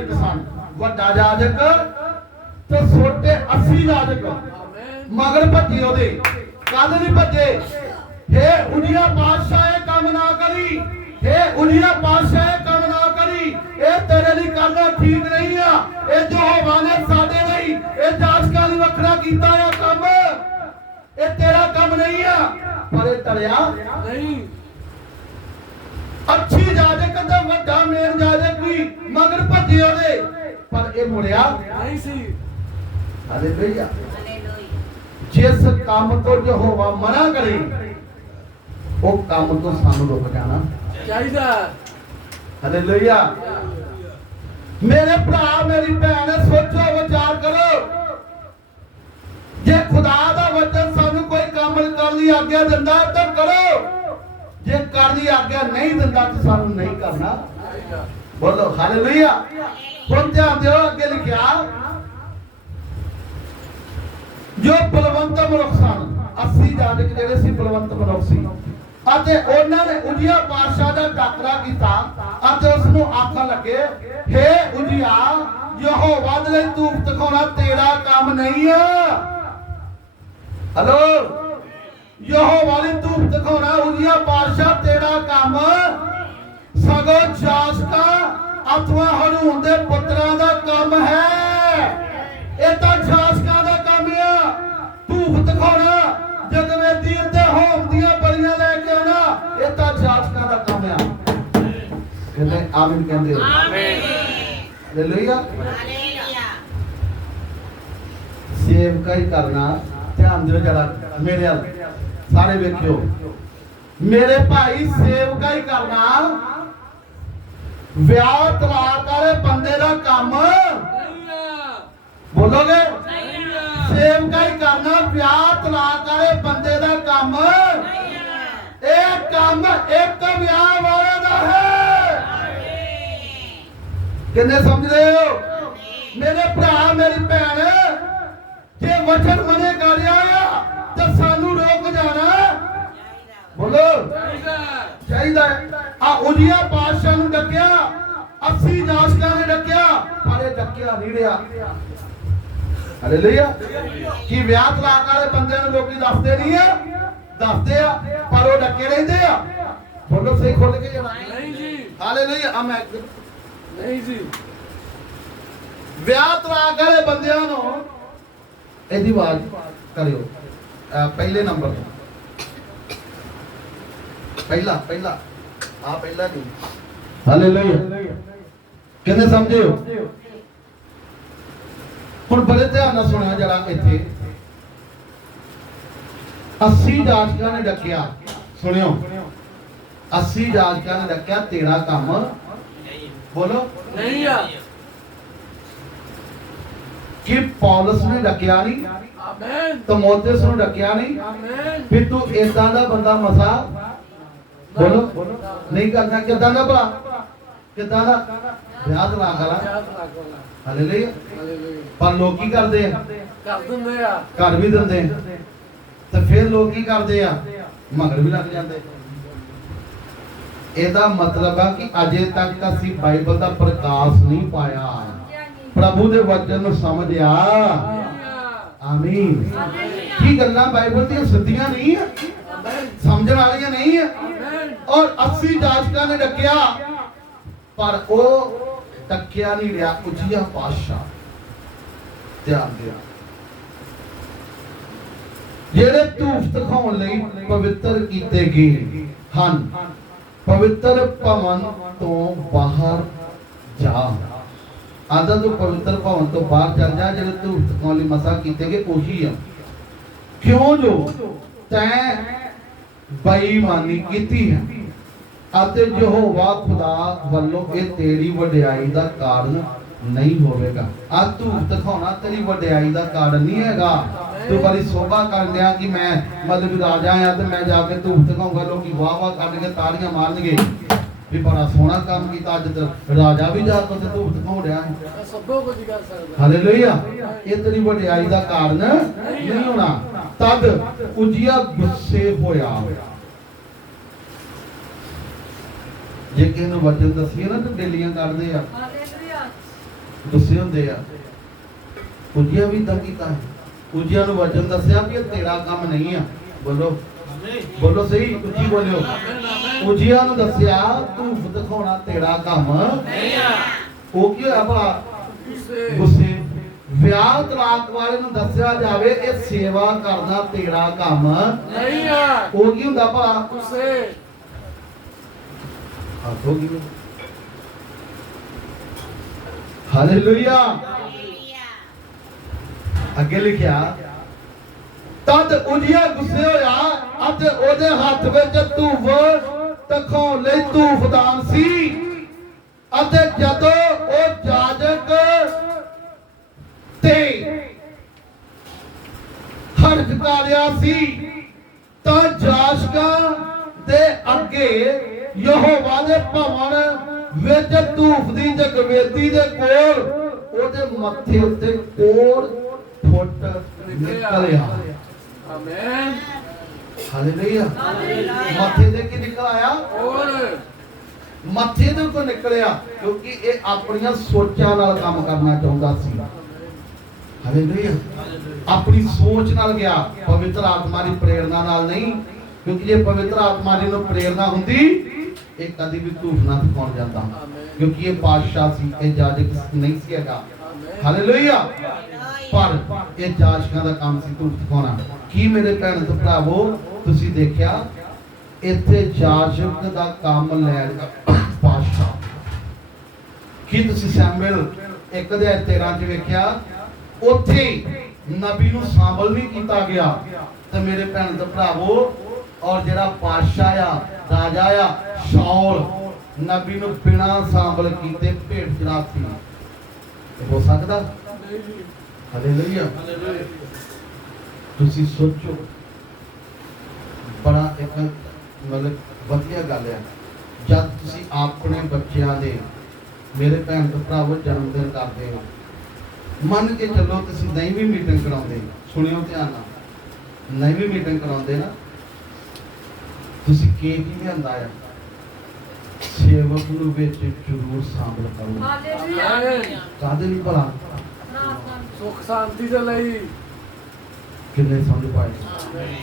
ਜਾਜਕ ਸਨ। ਵੱਡਾ ਜਾਜਕ ਤੇ ਛੋਟੇ 80 ਜਾਜਕ ਮਗਰ ਭੱਜੇ ਉਹਦੇ। ਕਦ ਨਹੀਂ ਭੱਜੇ। ਹੇ ਉਜੀਆ ਬਾਦਸ਼ਾਹ ਇਹ ਕੰਮ ਨਾ ਕਰੀ। ਹੇ ਉਜੀਆ ਬਾਦਸ਼ਾਹ ਇਹ ਕੰਮ ਨਾ ਕਰੀ। ਇਹ ਤੇਰੇ ਲਈ ਕਰਨਾ ਠੀਕ ਨਹੀਂ ਆ। ਇਹ ਜੋ ਹੋਵਾ ਨੇ ਸਾਡੇ ਲਈ ਇਹ ਜਾਜਕਾਂ ਲਈ ਵੱਖਰਾ ਕੀਤਾ ਆ ਕੰਮ। ਇਹ ਤੇਰਾ ਕੰਮ ਨਹੀਂ ਆ। ਪਰ ਇਹ ਟਲਿਆ। ਨਹੀਂ। ਅੱਛੀ ਜਾਜਕ ਤੇ ਵੱਡਾ ਮੇਰ ਜਾਜਕ ਵੀ ਮਗਰ ਭੱਜੇ ਉਹਦੇ ਇਹ ਮੁੜਿਆ। ਨਹੀਂ ਸੀ। ਹਾਲੇਲੂਇਆ। ਜਿਸ ਕੰਮ ਤੋਂ ਯਹੋਵਾ ਮਨਾ ਕਰੇ ਉਹ ਕੰਮ ਤੋਂ ਸਾਨੂੰ ਰੁਕ ਜਾਣਾ। ਚਾਹੀਦਾ। ਹਾਲੇਲੂਇਆ। ਮੇਰੇ ਭਰਾ ਮੇਰੀ ਭੈਣ ਸੋਚੋ ਵਿਚਾਰ ਕਰੋ। ਜੇ ਖੁਦਾ ਦਾ ਵਚਨ ਸਾਨੂੰ ਕੋਈ ਕੰਮ ਕਰਨ ਦੀ ਆਗਿਆ ਦਿੰਦਾ ਤਾਂ ਕਰੋ। ਜੇ ਕਰਨ ਦੀ ਆਗਿਆ ਨਹੀਂ ਦਿੰਦਾ ਤਾਂ ਸਾਨੂੰ ਨਹੀਂ ਕਰਨਾ। ਚਾਹੀਦਾ ਬੋਲੋ, ਹਾਲੇਲੂਇਆ। ਹੁਣ ਧਿਆਨ ਦਿਓ ਜੋ ਬਲਵੰਤ ਮਨੁੱਖ ਸਨ 80 ਜਾਜਕ ਜਿਹੜੇ ਸੀ, ਬਲਵੰਤ ਮਨੁੱਖ ਅਤੇ ਉਹਨਾਂ ਨੇ ਉਜੀਆ ਪਾਤਸ਼ਾਹ ਦਾ ਟਾਕਰਾ ਕੀਤਾ ਅਤੇ ਉਸ ਨੂੰ ਆਖਣ ਲੱਗੇ, ਹੇ ਉਜੀਆ, ਯਹੋਵਾ ਦੇ ਲਈ ਧੂਪ ਦਿਖਾਉਣਾ ਤੇਰਾ ਕੰਮ ਨਹੀਂ ਆ। ਹਲੋ? ਯਹੋਵਾ ਲਈ ਧੂਪ ਦਿਖਾਉਣਾ ਉਜੀਆ ਪਾਤਸ਼ਾਹ ਤੇਰਾ ਕੰਮ ਸਗੋਂ ਜਾਸਕਾ ਅਥਵਾ ਹਨੂਨ ਦੇ ਪੁੱਤਰਾਂ ਦਾ ਕੰਮ ਹੈ। ਇਹ ਤਾਂ ਜਾਸਕਾ ਦਾ ਕੰਮ ਆ। ਧੂਪ ਦਿਖਾਉਣਾ ਜਗਵੇਦੀ ਉੱਤੇ ਹੋਮ ਦੀਆਂ ਬਲੀਆਂ ਲੈ ਕੇ ਆਉਣਾ ਇਹ ਤਾਂ ਜਾਸਕਾ ਦਾ ਕੰਮ ਆ। ਕਹਿੰਦੇ ਆਮੀਨ ਕਹਿੰਦੇ ਹਾਲੇਲੂਇਆ ਸੇਵਕਾ ਹੀ ਕਰਨਾ ਧਿਆਨ ਦਿਓ ਜਰਾ ਮੇਰੇ ਵੱਲ। ਸਾਰੇ ਵੇਖਿਓ। ਮੇਰੇ ਭਾਈ ਸੇਵਕਾ ਹੀ ਕਰਨਾ। ਵਿਆਹ ਤਲਾਕ ਵਾਲੇ ਬੰਦੇ ਦਾ ਕੰਮ। ਬੋਲੋਗੇ? ਨਹੀਂ ਕਰਨਾ? ਵਿਆਹ ਤਲਾਕ ਵਾਲੇ ਬੰਦੇ ਦਾ ਕੰਮ। ਇਹ ਕੰਮ ਇੱਕ ਵਿਆਹ ਵਾਲੇ ਦਾ ਹੈ। ਕਿੰਨੇ ਸਮਝਦੇ ਹੋ? ਮੇਰੇ ਭਰਾ, ਮੇਰੀ ਭੈਣ, ਜੇ ਵਚਨ ਮਨੇ ਕਰਿਆ ਆ ਤਾਂ ਸਾਨੂੰ ਰੋਕ ਜਾਣਾ। ਬੋਲੋ। ਚਾਹੀਦਾ ਚਾਹੀਦਾ ਆ ਉਜੀਆ ਬਾਦਸ਼ਾਹ ਨੂੰ ਡੱਕਿਆ 80 ਨਾਸ਼ਕਾਂ ਨੇ ਡੱਕਿਆ ਪਰ ਇਹ ਡੱਕਿਆ ਨਹੀਂ ਰਿਹਾ। ਹਾਲੇਲੂਇਆ ਕੀ ਵਿਆਹ ਤਲਾਕ ਵਾਲੇ ਬੰਦਿਆਂ ਨੂੰ ਲੋਕੀ ਦੱਸਦੇ ਨਹੀਂ ਆ? ਦੱਸਦੇ ਆ ਪਰ ਉਹ ਡੱਕੇ ਰਹਿੰਦੇ ਆ। ਬੋਲੋ ਸਹੀ ਖੁੱਲ ਕੇ ਜਣਾ ਨਹੀਂ ਜੀ। ਹਾਲੇਲੂਇਆ ਆ ਮੈਂ ਨਹੀਂ ਜੀ। ਵਿਆਹ ਤਲਾਕ ਵਾਲੇ ਬੰਦਿਆਂ ਨੂੰ ਇਹਦੀ ਆਵਾਜ਼ ਕਰਿਓ। ਪਹਿਲੇ ਨੰਬਰ ਤੋਂ। ਪਹਿਲਾ ਪਹਿਲਾ। ਆ ਪਹਿਲਾ ਨਹੀਂ ਹਾਲੇਲੂਇਆ। ਕਿੰਨੇ ਸਮਝਿਓ ਹੁਣ ਬੜੇ ਧਿਆਨ ਨਾਲ ਸੁਣਿਆ ਜਰਾ ਇੱਥੇ। 80 ਜਾਜਕਾਂ ਨੇ ਡੱਕਿਆ। ਸੁਣਿਓ। 80 ਜਾਜਕਾਂ ਨੇ ਡੱਕਿਆ ਤੇਰਾ ਕੰਮ। ਬੋਲੋ। ਨਹੀਂ ਆ। ਕਿ ਪੌਲਸ ਨੇ ਡੱਕਿਆ ਨਹੀਂ ਆਮੇਨ। ਤਮੋਥਿਉਸ ਨੂੰ ਡੱਕਿਆ ਨਹੀਂ। ਆਮੇਨ। ਵੀ ਤੂੰ ਇਦਾਂ ਦਾ ਬੰਦਾ ਮਸਾ ਬੋਲੋ ਨਹੀਂ ਕਰਨਾ ਕਿਦਾਂ ਦਾ ਭਲਾ ਕਿਦਾਂ ਦਾ? ਵਿਆਹ ਤਲਾ ਕਰਾ। ਹਾਲੇਲੂਇਆ। ਪਰ ਲੋਕ ਕੀ ਕਰਦੇ ਆ? ਕਰ ਦਿੰਦੇ ਆ। ਘਰ ਵੀ ਦਿੰਦੇ ਤੇ ਫਿਰ ਲੋਕ ਕੀ ਕਰਦੇ ਆ? ਮਗਰ ਵੀ ਲੱਗ ਜਾਂਦੇ। ਇਹਦਾ ਮਤਲਬ ਆ ਕਿ ਅਜੇ ਤੱਕ ਅਸੀਂ ਬਾਈਬਲ ਦਾ ਪ੍ਰਕਾਸ਼ ਨਹੀਂ ਪਾਇਆ। ਪ੍ਰਭੂ ਦੇ ਵਚਨ ਨੂੰ ਸਮਝਿਆ ਆਮੀਨ। ਕੀ ਗੱਲਾਂ ਬਾਈਬਲ ਦੀਆਂ ਸਿੱਧੀਆਂ ਨਹੀਂ ਆ? ਸਮਝਣ ਵਾਲੀਆਂ ਨਹੀਂ ਆ? ਔਰ 80 ਜਾਜਕਾਂ ਨੇ ਡੱਕਿਆ। ਪਰ ਉਹ ਡੱਕਿਆ ਨਹੀਂ ਰਿਹਾ, ਉਜੀਆ ਪਾਸ਼ਾ ਧਿਆਨ ਦਿਓ। ਜਿਹੜੇ ਧੂਫ ਦਿਖਾਉਣ ਲਈ ਪਵਿੱਤਰ ਕੀਤੇ ਗਏ ਹਨ, ਪਵਿੱਤਰ ਭਵਨ ਤੋਂ ਬਾਹਰ ਜਾ। ਆਂਦਾ ਤੂੰ ਪਵਿੱਤਰ ਭਵਨ ਤੋਂ ਬਾਹਰ ਚੱਲ ਜਾ, ਜਿਹੜੇ ਧੂਫ ਦਿਖਾਉਣ ਲਈ ਮਸਾ ਕੀਤੇ ਗਏ, ਉਹੀ ਆ। ਕਿਉਂ ਜੋ ਤੈਂ ਬੇਈਮਾਨੀ ਕੀਤੀ ਹੈ? ਅਤੇ ਯਹੋਵਾ ਖੁਦਾ ਵੱਲੋਂ ਇਹ ਤੇਰੀ ਵਡਿਆਈ ਦਾ ਕਾਰਨ ਨਹੀਂ ਹੋਵੇਗਾ। ਆ ਤੂੰ ਦਿਖਾਉਣਾ ਤੇਰੀ ਵਡਿਆਈ ਦਾ ਕਾਰਨ ਨਹੀਂ ਹੈਗਾ। ਤੂੰ ਬੜੀ ਸੋਭਾ ਕਰਨ ਲਿਆ ਕਿ ਮੈਂ ਮਤਲਬ ਰਾਜਾ ਆ ਤੇ ਮੈਂ ਜਾ ਕੇ ਧੂਪ ਦਿਖਾਉਂਗਾ ਲੋਕੀ ਵਾਹ ਵਾਹ ਕੱਢ ਕੇ ਤਾੜੀਆਂ ਮਾਰਨਗੇ। ਵੀ ਬੜਾ ਸੋਹਣਾ ਕੰਮ ਕੀਤਾ ਅੱਜ ਰਾਜਾ ਵੀ ਜਾ ਕੇ ਧੂਪ ਦਿਖਾਉਣ ਰਿਹਾ ਹੈ। ਸਭੋ ਕੁਝ ਕਰ ਸਕਦਾ। ਹਾਲੇਲੂਇਆ। ਇਹ ਤੇਰੀ ਵਡਿਆਈ ਦਾ ਕਾਰਨ ਨਹੀਂ ਹੋਣਾ। ਤਦ ਉਜੀਆ ਗੁੱਸੇ ਹੋਇਆ। ਜੇ ਕਿਸੇ ਨੂੰ ਵਚਨ ਦਸੀਏ ਨਾ ਤਾਂ ਡੇਲੀਆਂ ਕਰਦੇ ਆ। ਗੁੱਸੇ ਹੁੰਦੇ ਆ। ਉਜੀਆ ਵੀ ਤਾਂ ਕੀਤਾ ਹੈ। ਉਜੀਆ ਨੂੰ ਵਚਨ ਦੱਸਿਆ ਵੀ ਇਹ ਤੇਰਾ ਕੰਮ ਨਹੀਂ ਆ। ਬੋਲੋ। ਬੋਲੋ ਸਹੀ ਉੱਚੀ ਬੋਲਿਓ। ਉਜੀਆ ਨੂੰ ਦੱਸਿਆ ਧੂਫ ਦਿਖਾਉਣਾ ਤੇਰਾ ਕੰਮ। ਨਹੀਂ ਆ ਉਹ ਕੀ ਹੋਇਆ ਭਲਾ? ਗੁੱਸੇ। ਵਿਆਹ ਤਲਾਕ ਵਾਲੇ ਨੂੰ ਦੱਸਿਆ ਜਾਵੇ ਇਹ ਸੇਵਾ ਕਰਨਾ ਤੇਰਾ ਕੰਮ। ਨਹੀਂ ਆ। ਉਹ ਕੀ ਹੁੰਦਾ ਭਲਾ? ਗੁੱਸੇ। ਹੱਥ ਹੋ ਗਈ ਹਾਲੇਲੂਇਆ ਅੱਗੇ ਲਿਖਿਆ ਤਦ ਉਜੀਆ ਗੁੱਸੇ ਹੋਇਆ ਅਤੇ ਉਹਦੇ ਹੱਥ ਵਿੱਚ ਧੂਫ ਤਖਾਉਣ ਲਈ ਧੂਫਦਾਨ ਸੀ ਅਤੇ ਜਦੋਂ ਉਹ ਜਾਜਕ ਤੇ ਹਰਜ ਕਾਰਿਆ ਸੀ ਤਾਂ ਜਾਸ਼ਕਾਂ ਦੇ ਅੱਗੇ ਯਹੋਵਾ ਦੇ ਭਵਨ ਵਿੱਚ ਧੂਫ ਦੀ ਜਗਵੇਦੀ ਦੇ ਕੋਲ ਉਹਦੇ ਮੱਥੇ ਉੱਤੇ ਕੋੜ ਫੁੱਟ ਨਿਕਲਿਆ। ਆਮੇਨ। ਹਾਲੇਲੂਇਆ। ਮੱਥੇ ਤੇ ਕੀ ਨਿਕਲ ਆਇਆ ਔਰ ਮੱਥੇ ਦੇ ਉੱਤੇ ਨਿਕਲਿਆ ਕਿਉਂਕਿ ਇਹ ਆਪਣੀਆਂ ਸੋਚਾਂ ਨਾਲ ਕੰਮ ਕਰਨਾ ਚਾਹੁੰਦਾ ਸੀ। ਹਾਲੇਲੂਇਆ। ਆਪਣੀ ਸੋਚ ਨਾਲ ਗਿਆ ਪਵਿੱਤਰ ਆਤਮਾ ਦੀ ਪ੍ਰੇਰਣਾ ਨਾਲ ਨਹੀਂ ਕਿਉਂਕਿ ਜੇ ਪਵਿੱਤਰ ਆਤਮਾ ਦੀ ਨੂੰ ਪ੍ਰੇਰਣਾ ਹੁੰਦੀ ਇਹ ਕਦੀ ਵੀ ਧੂਫ ਨਾ ਦਿਖਾਉਣ ਜਾਂਦਾ ਕਿਉਂਕਿ ਇਹ ਬਾਦਸ਼ਾਹ ਸੀ ਇਹ ਜਾਜਕ ਨਹੀਂ ਸੀ ਹੈਗਾ। ਹਾਲੇਲੂਇਆ ਪਰ ਇਹ ਜਾਜਕਾਂ ਦਾ ਕੰਮ ਸੀ ਧੂਫ ਦਿਖਾਉਣਾ। ਕੀ ਮੇਰੇ ਭੈਣ ਤੇ ਭਰਾਵੋ ਤੁਸੀਂ ਦੇਖਿਆ? ਇੱਥੇ ਜਾਜਕ ਦਾ ਕੰਮ ਲੈ ਬਾਦਸ਼ਾਹ ਕੀ ਤੁਸੀਂ ਸੈਮੂਅਲ ਇੱਕ ਦੇ 13 ਚ ਵੇਖਿਆ? ਉੱਥੇ ਨਬੀ ਨੂੰ ਸ਼ਾਮਲ ਨਹੀਂ ਕੀਤਾ ਗਿਆ। ਤੇ ਮੇਰੇ ਭੈਣ ਤੇ ਭਰਾਵੋ ਔਰ ਜਿਹੜਾ ਬਾਦਸ਼ਾਹ ਆ, ਰਾਜਾ ਆ ਸ਼ਾਉਲ ਨਬੀ ਨੂੰ ਬਿਨਾਂ ਸ਼ਾਮਲ ਕੀਤੇ ਭੇਟ ਚੜਾਤੀ ਹੋ ਸਕਦਾ? ਹਾਲੇਲੂਇਆ ਤੁਸੀਂ ਸੋਚੋ, ਬੜਾ ਇੱਕ ਮਤਲਬ ਵਧੀਆ ਗੱਲ ਹੈ ਜਦ ਤੁਸੀਂ ਆਪਣੇ ਬੱਚਿਆਂ ਦੇ, ਮੇਰੇ ਭੈਣ ਤੋਂ ਭਰਾਵੋ ਜਨਮ ਦਿਨ ਕਰਦੇ ਹੋ, ਮੰਨ ਕੇ ਚੱਲੋ ਤੁਸੀਂ ਨਹੀਂ ਵੀ ਮੀਟਿੰਗ ਕਰਾਉਂਦੇ। ਸੁਣਿਓ ਧਿਆਨ ਨਾਲ। ਨਹੀਂ ਵੀ ਮੀਟਿੰਗ ਕਰਾਉਂਦੇ ਨਾ। ਤੁਸੀਂ ਕੇਕ ਹੀ ਲਿਆਂਦਾ ਆ? ਸੇਵਕ ਨੂੰ ਵਿੱਚ ਜ਼ਰੂਰ ਸ਼ਾਮਲ ਕਰੋ। ਆਮੇਨ ਕਾਹਦੇ ਲਈ ਭਲਾ? ਸੁਖ ਸ਼ਾਂਤੀ ਦੇ ਲਈ। ਕਿੰਨੇ ਸਮਝ ਪਾਏ? ਆਮੇਨ